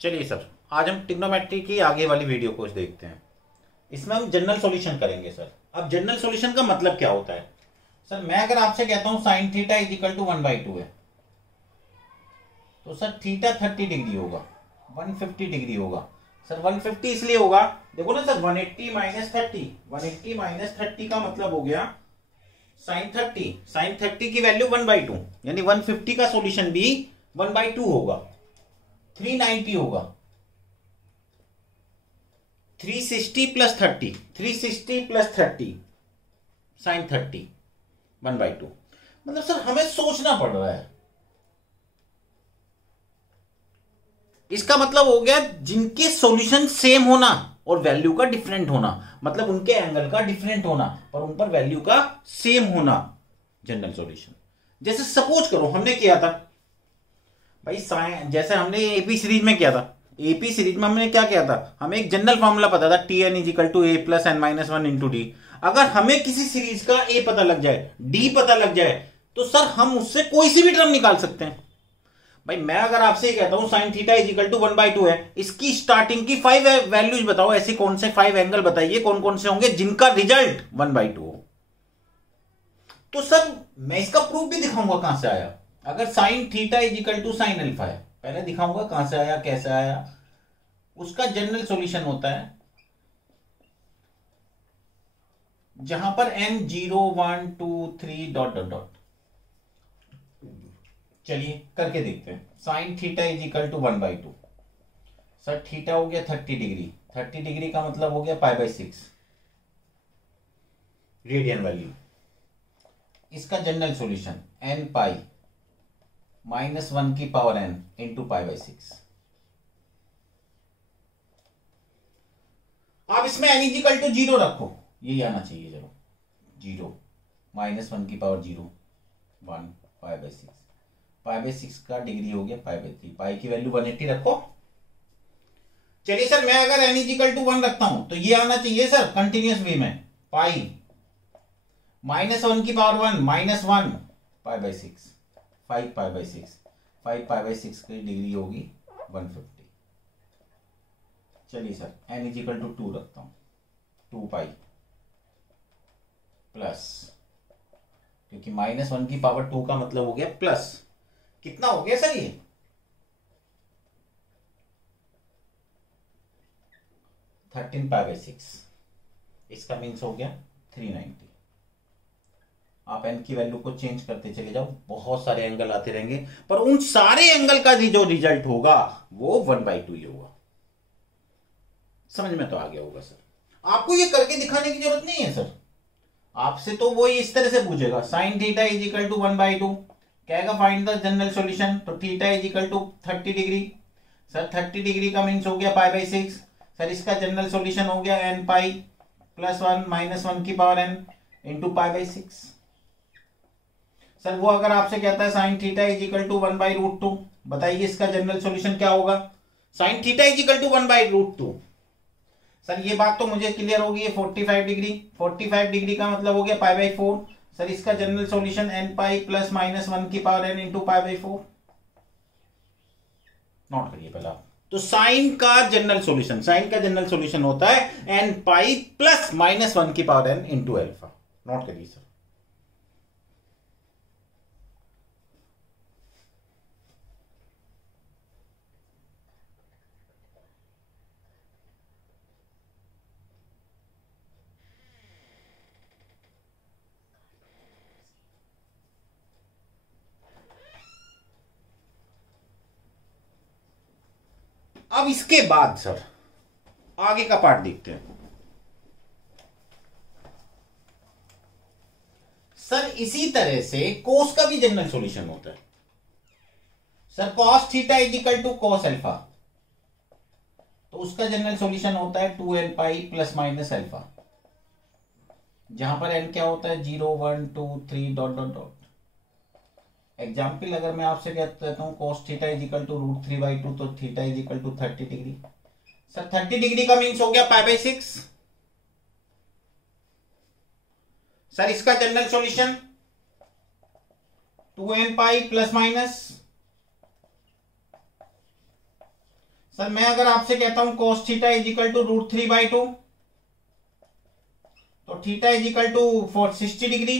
चलिए सर, आज हम ट्रिग्नोमेट्री की आगे वाली वीडियो को देखते हैं। इसमें हम जनरल सॉल्यूशन करेंगे सर। अब जनरल सॉल्यूशन का मतलब क्या होता है सर? मैं अगर आपसे कहता हूं sine theta is equal to 1/2 है, तो सर थीटा 30 डिग्री होगा, 150 डिग्री होगा। सर 150 इसलिए होगा, देखो ना सर, 180 माइनस 30, 180 माइनस 30 का मतलब हो गया साइन 30। साइन 30 की वैल्यू 1/2, यानी 150 का सॉल्यूशन भी 1/2 होगा, 390 होगा। 360 प्लस 30, 360 प्लस 30 साइन 30 1/2। मतलब सर हमें सोचना पड़ रहा है। इसका मतलब हो गया जिनके सॉल्यूशन सेम होना और वैल्यू का डिफरेंट होना, मतलब उनके एंगल का डिफरेंट होना पर उन पर वैल्यू का सेम होना, जनरल सॉल्यूशन। जैसे सपोज करो हमने किया था भाई साइन, जैसे हमने एपी सीरीज में किया था। एपी सीरीज में हमने क्या किया था, हमें एक जनरल फॉर्मूला पता था, t n is equal to a plus n minus one into d. अगर हमें किसी सीरीज का ए पता लग जाए, डी पता लग जाए, तो सर हम उससे कोई सी भी टर्म निकाल सकते हैं। भाई मैं अगर आपसे कहता हूं sine theta is equal to 1/2 है, इसकी स्टार्टिंग की 5 वैल्यूज बताओ, ऐसे कौन से 5 एंगल बताइए कौन कौन से होंगे जिनका रिजल्ट 1/2 हो। तो सर मैं इसका प्रूफ भी दिखाऊंगा कहां से आया। अगर sine theta is equal to sine alpha है, पहले दिखाऊंगा कहां से आया कैसे आया। उसका जनरल सॉल्यूशन होता है जहां पर n 0 1 2 3 डॉट डॉट डॉट। चलिए करके देखते हैं। Sine theta is equal to 1/2। Sir theta हो गया 30 डिग्री, 30 डिग्री का मतलब हो गया π/6 रेडियन वैल्यू। इसका general solution n pi minus 1 की पावर n इंटू π/6। आप इसमें n इज इक्वल टू 0 रखो, यही आना चाहिए। चलो 0 माइनस 1 की पावर 0 1 π/6, π/6 का डिग्री हो गया π/3, पाई की वैल्यू 180 रखो। चलिए सर मैं अगर n इज इक्वल टू 1 रखता हूं तो ये आना चाहिए सर कंटिन्यूस वे में, पाई माइनस 1 की पावर 1 माइनस 1 π/6, 5 π/6, 5 π/6 की डिग्री होगी 150। चलिए sir n is equal to 2 रखता हूं, 2 पाई प्लस, क्योंकि माइनस 1 की पावर 2 का मतलब हो गया प्लस, कितना हो गया सर ये 13 π/6। इसका मीन्स हो गया 390। आप n की वैल्यू को चेंज करते चले जाओ, बहुत सारे एंगल आते रहेंगे, पर उन सारे एंगल का जो रिजल्ट होगा वो 1/2 ही होगा। समझ में तो आ गया होगा सर। आपको ये करके दिखाने की जरूरत नहीं है सर। आपसे तो वो इस तरह से पूछेगा sine theta is equal to 1/2, कहेगा फाइंड द जनरल सॉल्यूशन, तो theta is equal to 30 degree. Sir 30 degree का मीन्स हो गया π/6। सर इसका जनरल सॉल्यूशन हो गया n पाई प्लस 1 माइनस 1 की पावर n इंटू π/6। सर वो अगर आपसे कहता है sine theta is equal to 1/√2, बताइए इसका जनरल सॉल्यूशन क्या होगा। Sine theta is equal to 1/√2। Sir ये बात तो मुझे क्लियर होगी, ये 45 डिग्री, 45 डिग्री का मतलब हो गया π/4। सर इसका general solution n pi plus minus 1 की पावर n इंटू π/4। नोट करिए पहला। तो साइन का जनरल सॉल्यूशन, साइन का जनरल सॉल्यूशन होता है n पाई प्लस माइनस 1 की power n into alpha. Note करिए सर। अब इसके बाद सर आगे का पार्ट देखते हैं। सर इसी तरह से कोस का भी जनरल सॉल्यूशन होता है। Sir cos theta is equal to cos alpha, तो उसका जनरल सॉल्यूशन होता है 2n pi plus minus alpha, जहां पर n क्या होता है 0 1 2 3 डॉट डॉट डॉट। एग्जाम्पल अगर मैं आपसे कहता हूं cos theta is equal to √3/2, तो theta is equal to 30 degree. Sir 30 degree का मीन्स हो गया π/6। सर इसका general solution 2n pi plus minus, sir मैं अगर आपसे कहता हूं cos theta is equal to √3/2, तो theta is equal to 60 degree,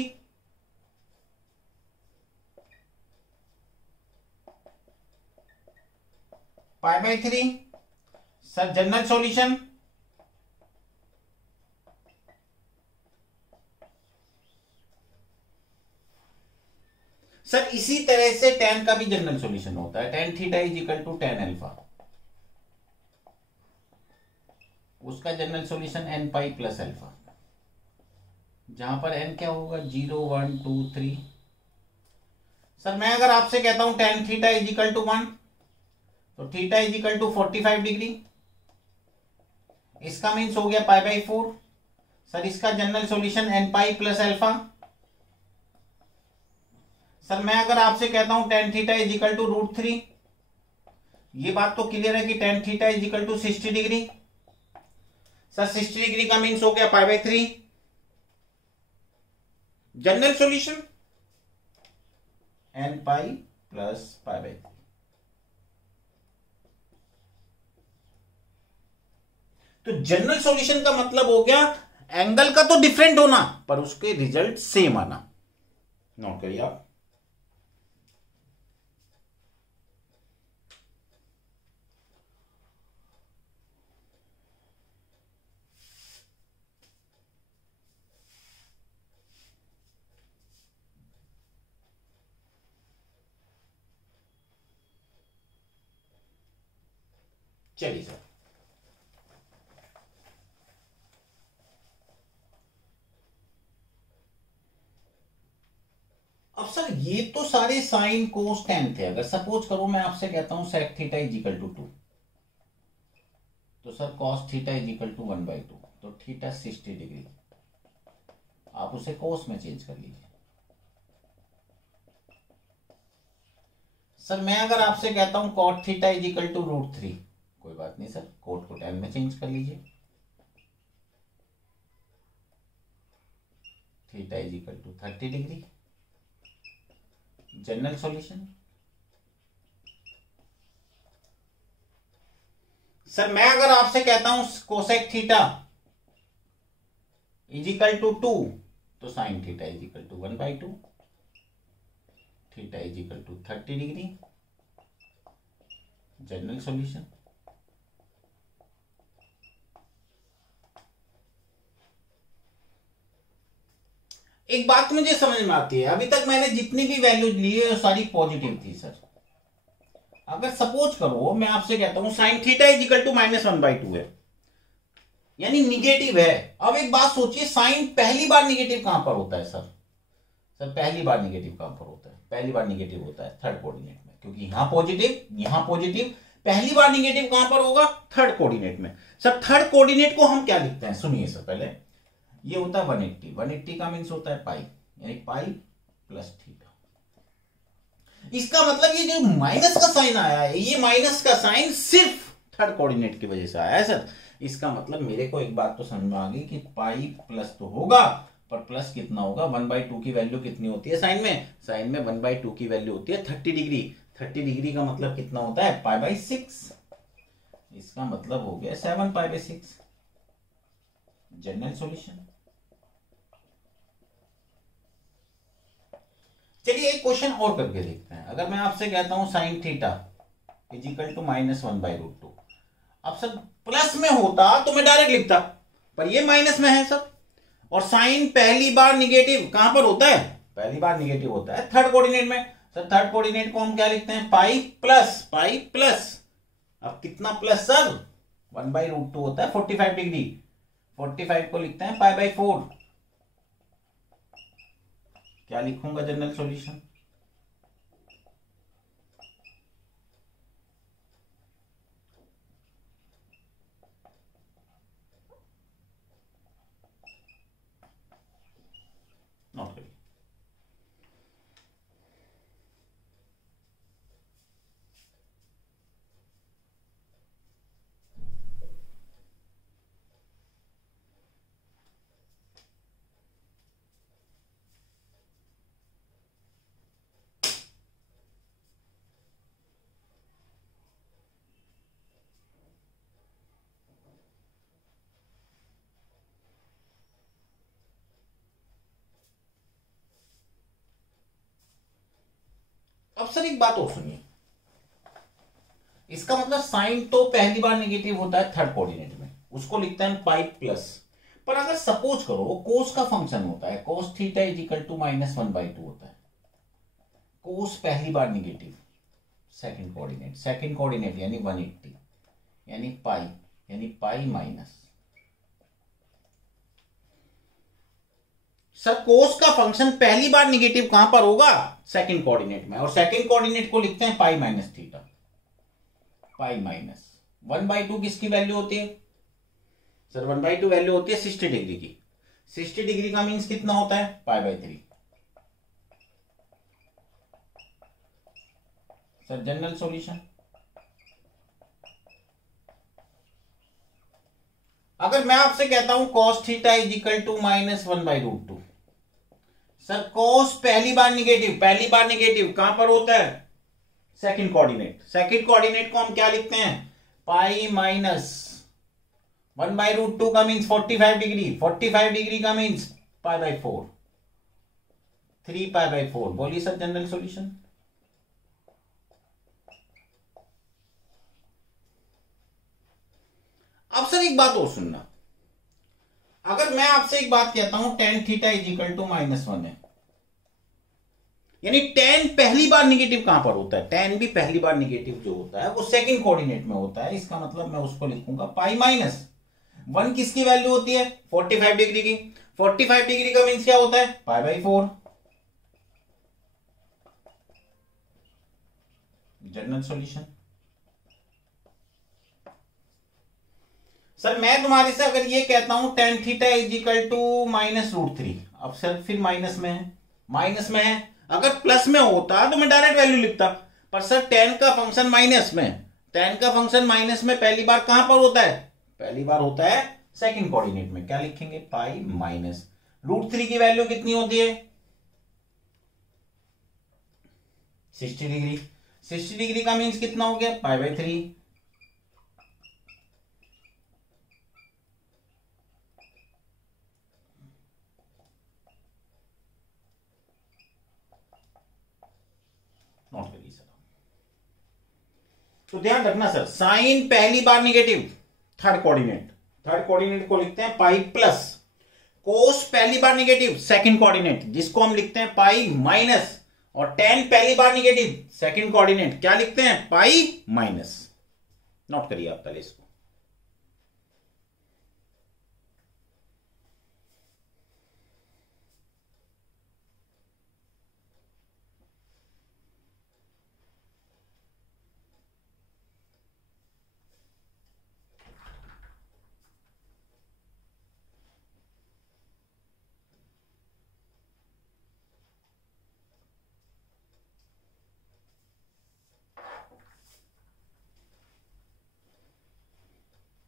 π/3। Sir general solution, sir इसी तरह से tan का भी जनरल सॉल्यूशन होता है, tan theta is equal to tan alpha, उसका general solution n pi plus alpha, जहां पर n क्या होगा 0 1 2 3। सर मैं अगर आपसे कहता हूं tan theta is equal to 1, तो theta is equal to 45 degree, इसका मीन्स हो गया π/4। सर इसका general solution n pi plus alpha. Sir मैं अगर आपसे कहता हूं tan theta is equal to √3, ये बात तो क्लियर है कि tan theta is equal to 60 degree. Sir 60 degree का मीन्स हो गया π/3। General solution n pi plus π/3। तो जनरल सॉल्यूशन का मतलब हो गया एंगल का तो डिफरेंट होना पर उसके रिजल्ट सेम आना। नोट करिए आप। चलिए सर, अब सर ये तो सारे साइन कोस टेन थे। अगर सपोज करो मैं आपसे कहता हूं sec theta is equal to 2, तो sir cos theta is equal to 1/2, तो थीटा 60 डिग्री, आप उसे कोस में चेंज कर लीजिए। सर मैं अगर आपसे कहता हूं cot theta is equal to √3, कोई बात नहीं सर, कोट को टेन में चेंज कर लीजिए, theta is equal to 30 degree. General solution, sir मैं अगर आपसे कहता हूं cosec theta is equal to 2, तो sine theta is equal to 1/2, theta is equal to 30 degree. General solution, एक बात मुझे समझ में आती है, अभी तक मैंने जितनी भी वैल्यूज ली है सारी पॉजिटिव थी सर। अगर सपोज करो मैं आपसे कहता हूं sine theta is equal to -1/2 है, यानी निगेटिव है। अब एक बात सोचिए, साइन पहली बार निगेटिव कहां पर होता है सर? सर पहली बार निगेटिव कहां पर होता है? पहली बार निगेटिव होता है थर्ड कोऑर्डिनेट में, क्योंकि यहां पॉजिटिव, पहली बार निगेटिव कहां पर होगा? थर्ड कोऑर्डिनेट में। सर थर्ड कोऑर्डिनेट को हम क्या लिखते हैं? सुनिए सर, पहले ये होता है 180 का मीन्स होता है पाई, यानी पाई प्लस थीटा। इसका मतलब ये जो माइनस का साइन आया है, ये माइनस का साइन सिर्फ थर्ड कोऑर्डिनेट की वजह से आया है सर। इसका मतलब मेरे को एक बात तो समझ में आ गई कि पाई प्लस तो होगा, पर प्लस कितना होगा? 1/2 की वैल्यू कितनी होती है साइन में? साइन में 1/2 की वैल्यू होती है 30 डिग्री। 30 डिग्री का मतलब कितना होता है? π/6। इसका मतलब हो गया 7π/6। General solution. चलिए एक क्वेश्चन और करके देखते हैं। अगर मैं आपसे कहता हूं sine theta is equal to -1/√2, अब सर प्लस में होता तो मैं डायरेक्ट लिखता, पर ये माइनस में है सर, और साइन पहली बार निगेटिव कहां पर होता है? पहली बार निगेटिव होता है थर्ड कोऑर्डिनेट में। सर थर्ड कोऑर्डिनेट को हम क्या लिखते हैं? Pi plus. अब कितना प्लस सर? 1/√2 होता है 45 डिग्री, 45 को लिखते हैं π/4। क्या लिखूंगा जनरल सॉल्यूशन? नोट करिए। अब सर एक बात और सुनिए, इसका मतलब साइन तो पहली बार नेगेटिव होता है थर्ड कोऑर्डिनेट में, उसको लिखते हैं पाई प्लस। पर अगर सपोज करो वो कोस का फंक्शन होता है, cos theta is equal to -1/2 होता है, कोस पहली बार नेगेटिव, सेकंड कोऑर्डिनेट यानी 180, यानी पाई माइनस। सर कोस का फंक्शन पहली बार नेगेटिव कहां पर होगा? सेकंड कोऑर्डिनेट में, और सेकंड कोऑर्डिनेट को लिखते हैं pi minus theta, pi minus 1/2 किसकी वैल्यू होती है? सर 1/2 वैल्यू होती है 60 डिग्री की। 60 डिग्री का मीन्स कितना होता है? π/3। सर जनरल सॉल्यूशन, अगर मैं आपसे कहता हूं cos theta is equal to -1/√2, sir cos पहली बार नेगेटिव कहां पर होता है? सेकंड कोऑर्डिनेट को हम क्या लिखते हैं? पाई माइनस 1/√2 का मीन्स 45 डिग्री का मीन्स π/4, 3π/4। बोलिए सर जनरल सॉल्यूशन। अब सर एक बात और सुनना, अगर मैं आपसे एक बात कहता हूं tan theta is equal to -1 है, यानी tan पहली बार नेगेटिव कहां पर होता है? tan भी पहली बार नेगेटिव जो होता है वो सेकंड कोऑर्डिनेट में होता है, इसका मतलब मैं उसको लिखूंगा पाई माइनस 1 किसकी वैल्यू होती है? 45 डिग्री की। 45 डिग्री का मीन्स क्या होता है? π/4। General solution. सर मैं तुम्हारे से अगर ये कहता हूं tan theta is equal to -√3, अब सर फिर माइनस में है, अगर प्लस में होता तो मैं डायरेक्ट वैल्यू लिखता, पर सर tan का फंक्शन माइनस में पहली बार कहां पर होता है? पहली बार होता है सेकंड कोऑर्डिनेट में, क्या लिखेंगे? पाई माइनस √3 की वैल्यू कितनी होती है? 60 डिग्री। 60 डिग्री का मीन्स कितना हो गया? π/3। नोट करिए सर, तो ध्यान रखना सर, साइन पहली बार नेगेटिव थर्ड कोऑर्डिनेट को लिखते हैं पाई प्लस, कोस पहली बार नेगेटिव सेकंड कोऑर्डिनेट जिसको हम लिखते हैं पाई माइनस, और tan पहली बार नेगेटिव सेकंड कोऑर्डिनेट क्या लिखते हैं? Pi minus. नोट करिए आप पहले इसको।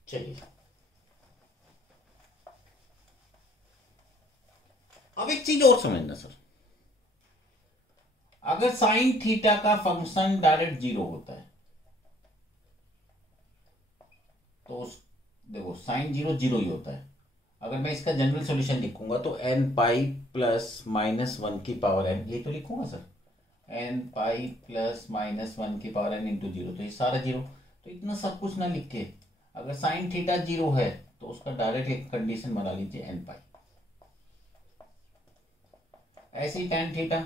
चलिए अब एक चीज और समझना सर, अगर साइन थीटा का फंक्शन डायरेक्ट 0 होता है तो देखो साइन 0 0 ही होता है, अगर मैं इसका जनरल सॉल्यूशन लिखूंगा तो n पाई प्लस -1 की पावर n, ये तो लिखूंगा सर, n पाई प्लस -1 की पावर n इंटू 0, तो ये सारा 0। तो इतना सब कुछ ना लिख के अगर साइन थीटा 0 है तो उसका डायरेक्ट एक कंडीशन बना लीजिए n पाई। ऐसे ही tan थीटा,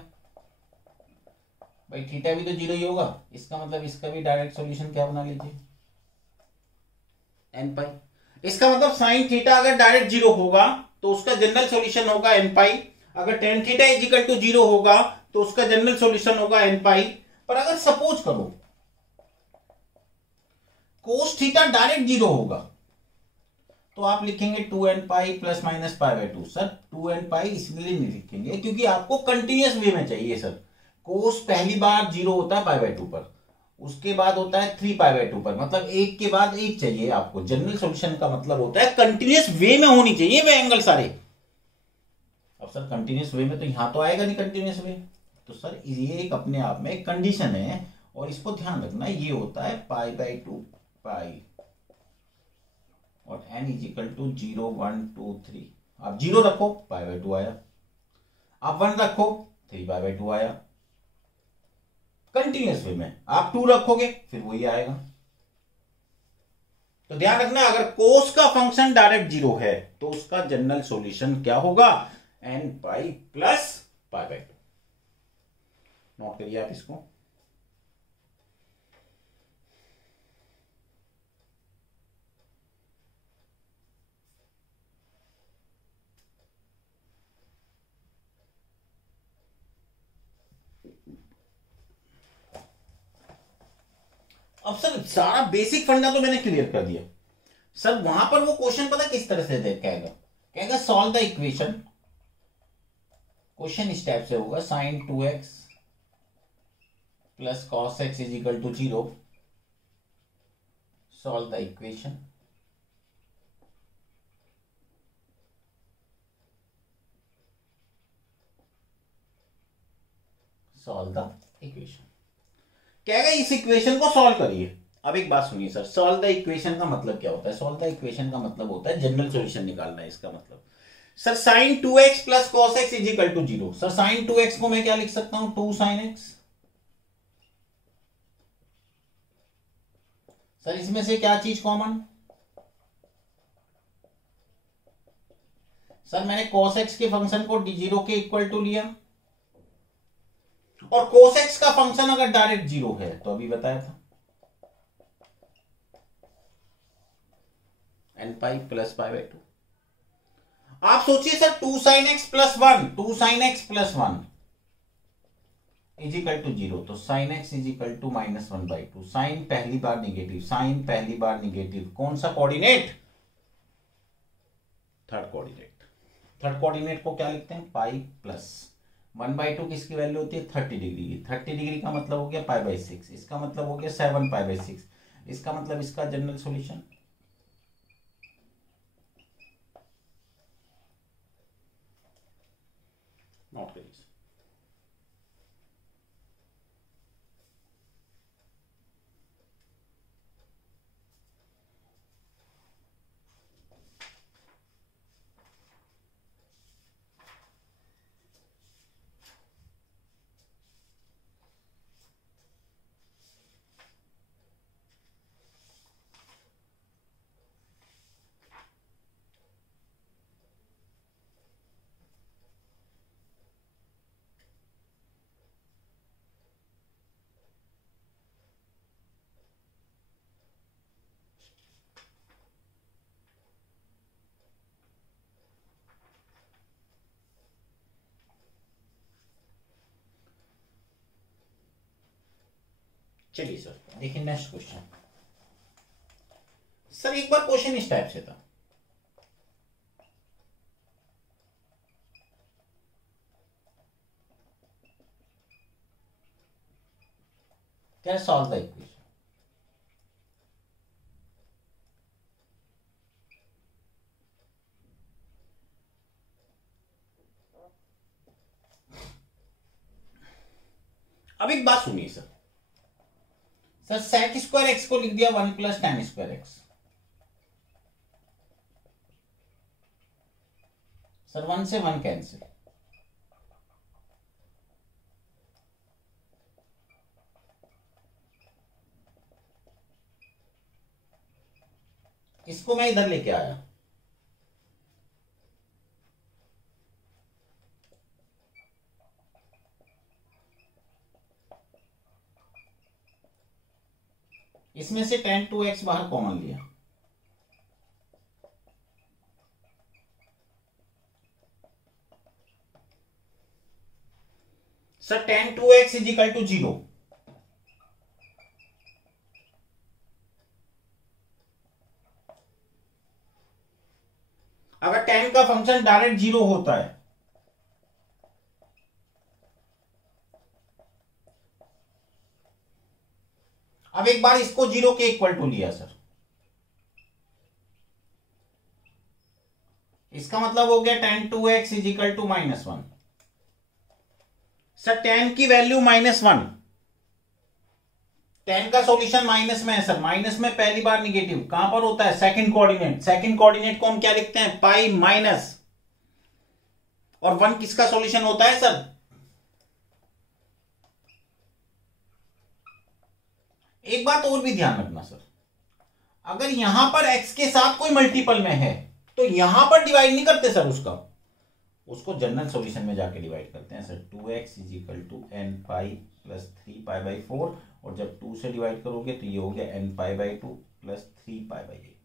भाई थीटा भी तो 0 ही होगा, इसका मतलब इसका भी डायरेक्ट सॉल्यूशन क्या बना लीजिए? n पाई। इसका मतलब साइन थीटा अगर डायरेक्ट 0 होगा तो उसका जनरल सॉल्यूशन होगा n पाई, अगर tan theta is equal to 0 होगा तो उसका जनरल सॉल्यूशन होगा n पाई। पर अगर सपोज करो कोस थीटा डायरेक्ट 0 होगा तो आप लिखेंगे 2n pi plus minus π/2। Sir 2n pi इसलिए नहीं लिखेंगे क्योंकि आपको कंटिन्यूअस वे में चाहिए सर, कोस पहली बार 0 होता है π/2 पर, उसके बाद होता है 3π/2 पर, मतलब एक के बाद एक चाहिए आपको। जनरल सॉल्यूशन का मतलब होता है कंटिन्यूअस वे में होनी चाहिए वे एंगल सारे। अब सर कंटिन्यूअस वे में तो यहां तो आएगा नहीं कंटिन्यूअस वे, तो सर ये एक अपने आप में एक कंडीशन है और इसको ध्यान रखना, ये होता है π/2 पाई और n इज इक्वल टू 0 1 2 3। आप 0 रखो π/2 आया, आप 1 रखो 3π/2 आया। कंटिन्यूअस वे में आप 2 रखोगे फिर वही आएगा। तो ध्यान रखना, अगर कोस का फंक्शन डायरेक्ट 0 है तो उसका जनरल सॉल्यूशन क्या होगा, n pi plus pi by 2। Note करिए आप इसको। अब सर सारा बेसिक फंडा तो मैंने क्लियर कर दिया सर। वहां पर वो क्वेश्चन पता किस तरह से कहेगा, कहेगा सॉल्व द इक्वेशन। क्वेश्चन इस टाइप से होगा, sine 2x plus cos x is equal to 0, solve the equation. Solve the equation कहेगा इस इक्वेशन को सॉल्व करिए। अब एक बात सुनिए सर, सॉल्व द इक्वेशन का मतलब क्या होता है? सॉल्व द इक्वेशन का मतलब होता है जनरल सॉल्यूशन निकालना है। इसका मतलब sir sine 2x plus cos x is equal to 0। Sir sine 2x को मैं क्या लिख सकता हूं, 2 sin x। सर इसमें से क्या चीज कॉमन, सर मैंने cos x के फंक्शन को d0 के इक्वल टू लिया, और cos x का फंक्शन अगर डायरेक्ट 0 है तो अभी बताया था n pi plus pi by 2। आप सोचिए sir 2 sin x plus 1, 2 sin x plus 1 is equal to 0, तो sin x is equal to minus 1 by 2। Sine पहली बार निगेटिव, साइन पहली बार निगेटिव, कौन सा coordinate, third coordinate. Third coordinate को क्या लिखते हैं, पाई प्लस 1 बाई 2 किसकी वैल्यू होती है, 30 डिग्री की। 30 डिग्री का मतलब हो गया पाई बाई 6, इसका मतलब हो गया 7 पाई बाई 6। इसका मतलब इसका जनरल सॉल्यूशन नोट करिए। चलिए सर देखिए नेक्स्ट क्वेश्चन। सर एक बार क्वेश्चन इस टाइप से था, क्या सॉल्व द इक्वेशन। अब एक बात सुनिए sir, sir sec square x को लिख दिया 1 plus tan square x. Sir 1 से 1 कैंसिल, इसको मैं इधर लेके आया, इसमें से tan 2x बाहर कॉमन लिया, sir tan 2x is equal to 0। अगर tan का फंक्शन डायरेक्ट 0 होता है, अब एक बार इसको 0 के इक्वल टू लिया सर, इसका मतलब हो गया tan 2x is equal to -1। Sir tan की वैल्यू -1, tan का सॉल्यूशन माइनस में है सर, माइनस में पहली बार निगेटिव कहां पर होता है, सेकंड कोऑर्डिनेट। सेकंड कोऑर्डिनेट को हम क्या लिखते हैं, पाई माइनस, और 1 किसका सॉल्यूशन होता है सर, एक बात और भी ध्यान रखना सर, अगर यहां पर x के साथ कोई मल्टीपल में है तो यहां पर डिवाइड नहीं करते सर, उसको जनरल सॉल्यूशन में जाके डिवाइड करते हैं sir. 2x is equal to n pi plus 3 pi by 4, और जब 2 से डिवाइड करोगे तो ये हो गया n pi by 2 plus 3 pi by 8।